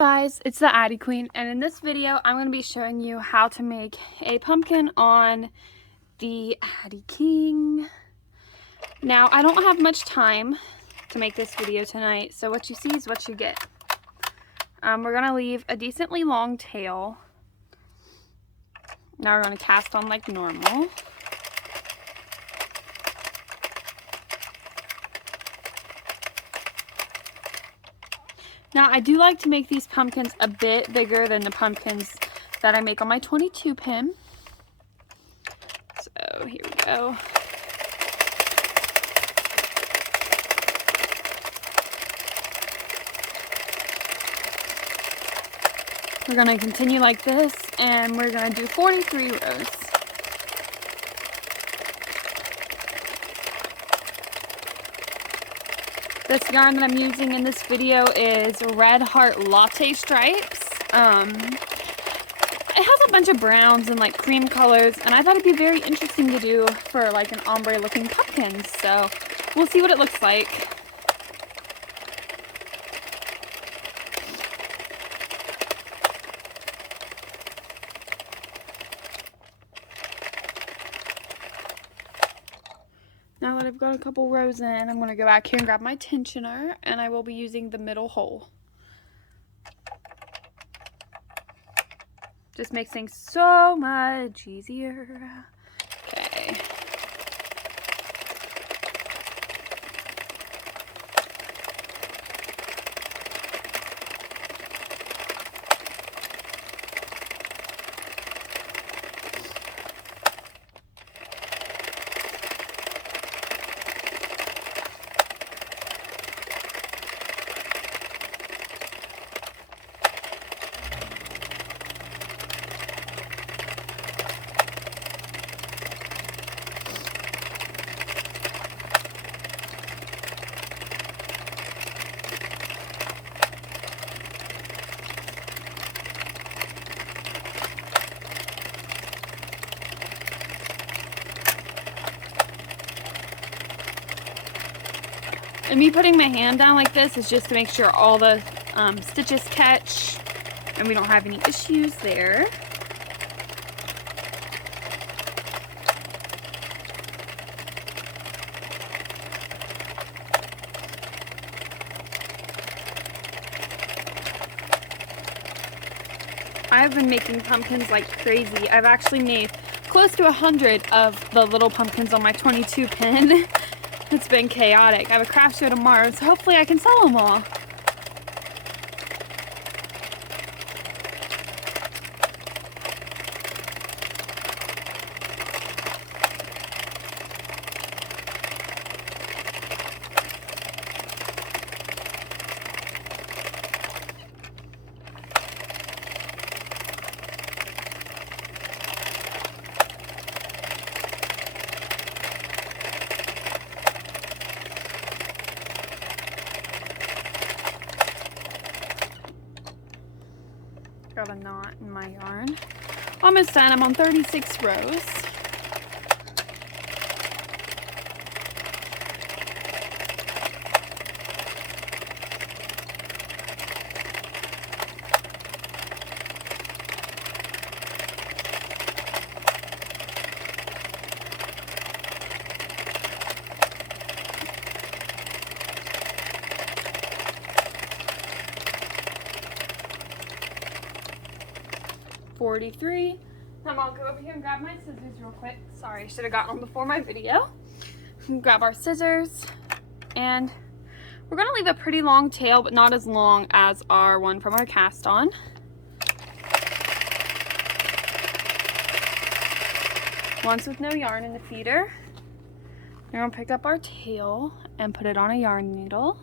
Guys, it's the Addi Queen, and in this video I'm going to be showing you how to make a pumpkin on the Addi King. Now, I don't have much time to make this video tonight, so what you see is what you get. We're going to leave a decently long tail. Now we're going to cast on like normal. Now, I do like to make these pumpkins a bit bigger than the pumpkins that I make on my 22 pin. So, here we go. We're going to continue like this, and we're going to do 43 rows. This yarn that I'm using in this video is Red Heart Latte Stripes. It has a bunch of browns and like cream colors, and I thought it'd be very interesting to do for like an ombre looking pumpkin. So we'll see what it looks like. Now that I've got a couple rows in, I'm going to go back here and grab my tensioner, and I will be using the middle hole. Just makes things so much easier. Okay. And me putting my hand down like this is just to make sure all the stitches catch and we don't have any issues there. I've been making pumpkins like crazy. I've actually made close to 100 of the little pumpkins on my 22 pin. It's been chaotic. I have a craft show tomorrow, so hopefully I can sell them all. Got a knot in my yarn. Almost done. I'm on 36 rows. .43. Now I'll go over here and grab my scissors real quick. Sorry, I should have gotten them before my video. Grab our scissors, and we're going to leave a pretty long tail, but not as long as our one from our cast on. Once with no yarn in the feeder. We're going to pick up our tail and put it on a yarn needle.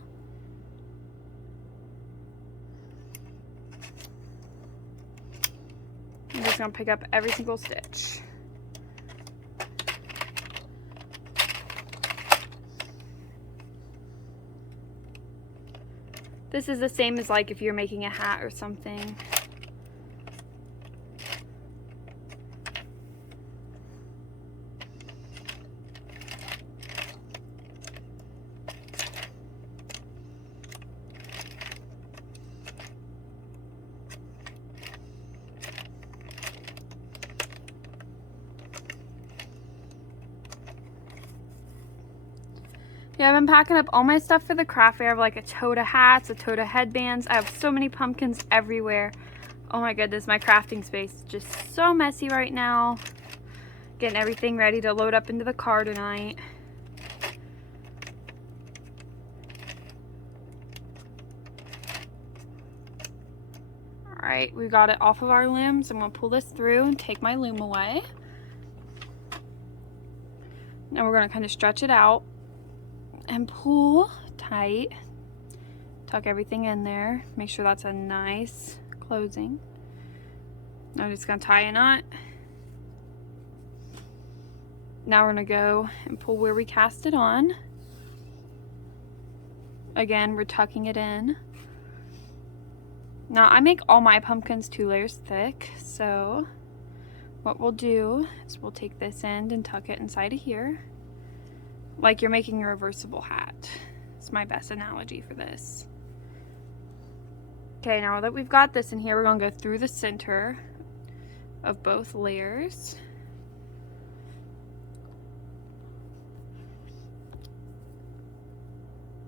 I'm just going to pick up every single stitch. This is the same as like if you're making a hat or something. Yeah, I've been packing up all my stuff for the craft fair. I have like a tote of hats, a tote of headbands. I have so many pumpkins everywhere. Oh my goodness, my crafting space is just so messy right now. Getting everything ready to load up into the car tonight. Alright, we got it off of our loom, so I'm going to pull this through and take my loom away. Now we're going to kind of stretch it out and pull tight. Tuck everything in there. Make sure that's a nice closing. Now I'm just going to tie a knot. Now we're going to go and pull where we cast it on. Again, we're tucking it in. Now I make all my pumpkins 2 layers thick, so what we'll do is we'll take this end and tuck it inside of here, like you're making a reversible hat. It's my best analogy for this. Okay, now that we've got this in here, we're going to go through the center of both layers.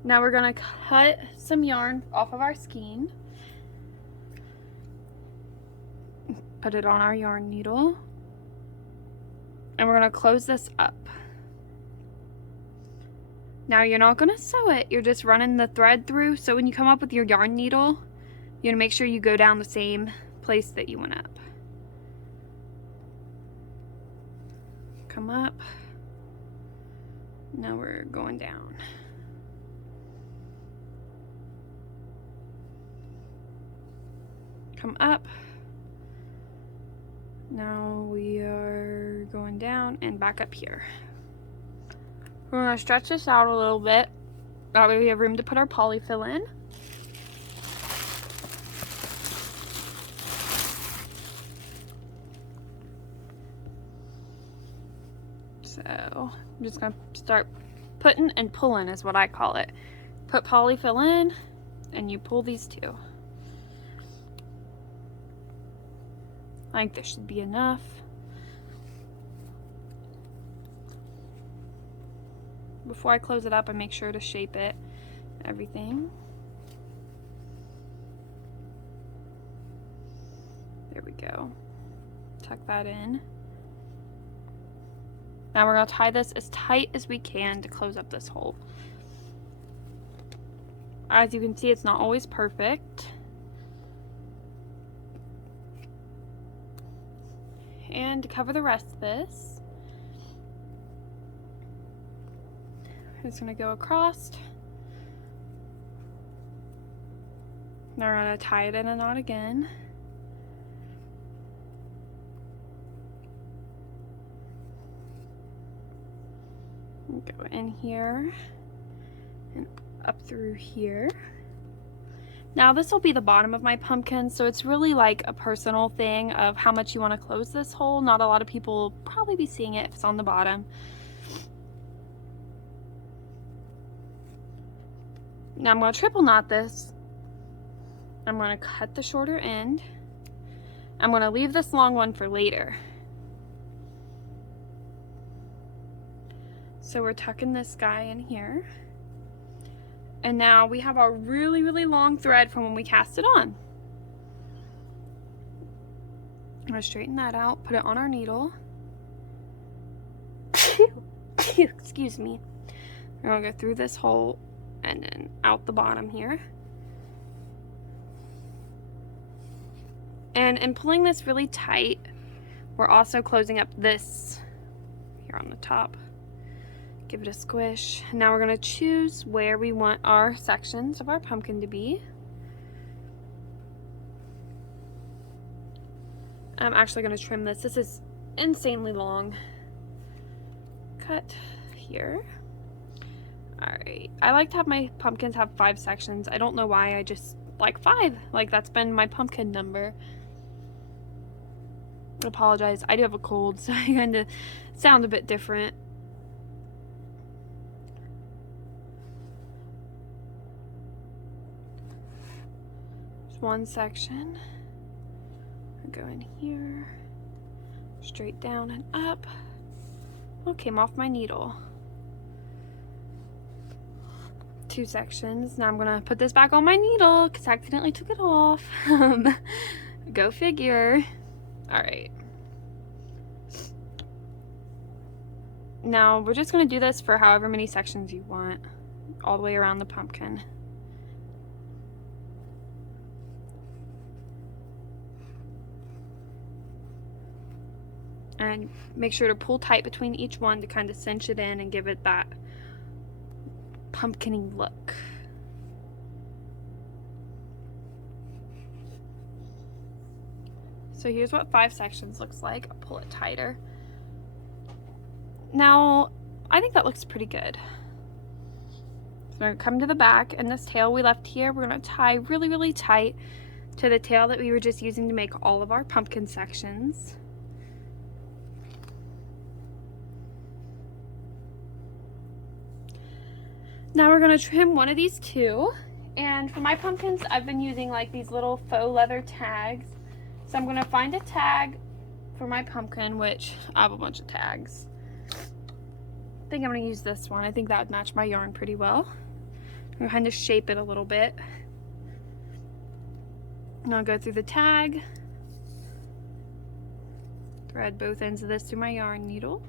Now we're going to cut some yarn off of our skein. Put it on our yarn needle. And we're going to close this up. Now you're not going to sew it, you're just running the thread through. So when you come up with your yarn needle, you're going to make sure you go down the same place that you went up. Come up. Now we're going down. Come up. Now we are going down and back up here. We're going to stretch this out a little bit. That way we have room to put our polyfill in. So I'm just going to start putting and pulling is what I call it. Put polyfill in and you pull these two. I think this should be enough. Before I close it up, I make sure to shape it, everything. There we go. Tuck that in. Now we're going to tie this as tight as we can to close up this hole. As you can see, it's not always perfect. And to cover the rest of this, I'm just going to go across. Now we're going to tie it in a knot again. Go in here and up through here. Now this will be the bottom of my pumpkin, so it's really like a personal thing of how much you want to close this hole. Not a lot of people will probably be seeing it if it's on the bottom. Now I'm going to triple knot this. I'm going to cut the shorter end. I'm going to leave this long one for later. So we're tucking this guy in here. And now we have our really, really long thread from when we cast it on. I'm going to straighten that out, put it on our needle. Excuse me. We're going to go through this hole and then out the bottom here. And in pulling this really tight, we're also closing up this here on the top. Give it a squish. Now we're going to choose where we want our sections of our pumpkin to be. I'm actually going to trim this. This is insanely long. Cut here. Alright. I like to have my pumpkins have 5 sections. I don't know why, I just like 5. Like, that's been my pumpkin number. I apologize. I do have a cold, so I kind of sound a bit different. One section. I go in here, straight down and up. Oh, came off my needle. 2 sections. Now I'm gonna put this back on my needle because I accidentally took it off. Go figure. All right. Now we're just gonna do this for however many sections you want, all the way around the pumpkin. And make sure to pull tight between each one to kind of cinch it in and give it that pumpkin-y look. So here's what 5 sections looks like. I'll pull it tighter. Now, I think that looks pretty good. So we're gonna come to the back, and this tail we left here, we're gonna tie really, really tight to the tail that we were just using to make all of our pumpkin sections. Now we're gonna trim one of these 2, and for my pumpkins I've been using like these little faux leather tags. So I'm gonna find a tag for my pumpkin, which I have a bunch of tags. I think I'm gonna use this one. I think that would match my yarn pretty well. I'm gonna kind of shape it a little bit. And I'll go through the tag, thread both ends of this through my yarn needle.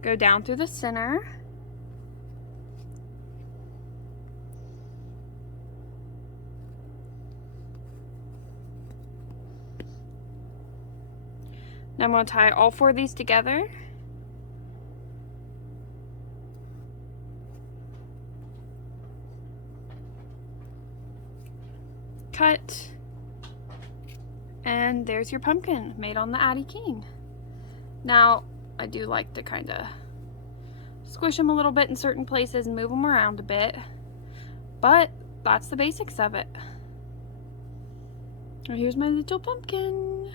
Go down through the center. Now I'm going to tie all 4 of these together. Cut. And there's your pumpkin made on the Addi King. Now, I do like to kind of squish them a little bit in certain places and move them around a bit, but that's the basics of it. And here's my little pumpkin.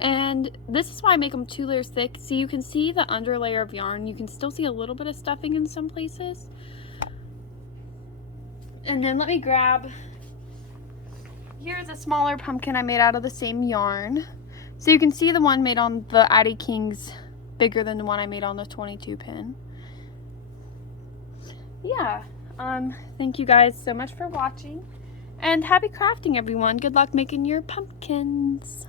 And this is why I make them 2 layers thick. See, you can see the under layer of yarn. You can still see a little bit of stuffing in some places. And then let me grab, here's a smaller pumpkin I made out of the same yarn. So you can see the one made on the Addi King's bigger than the one I made on the 22 pin. Yeah, thank you guys so much for watching, and happy crafting, everyone. Good luck making your pumpkins.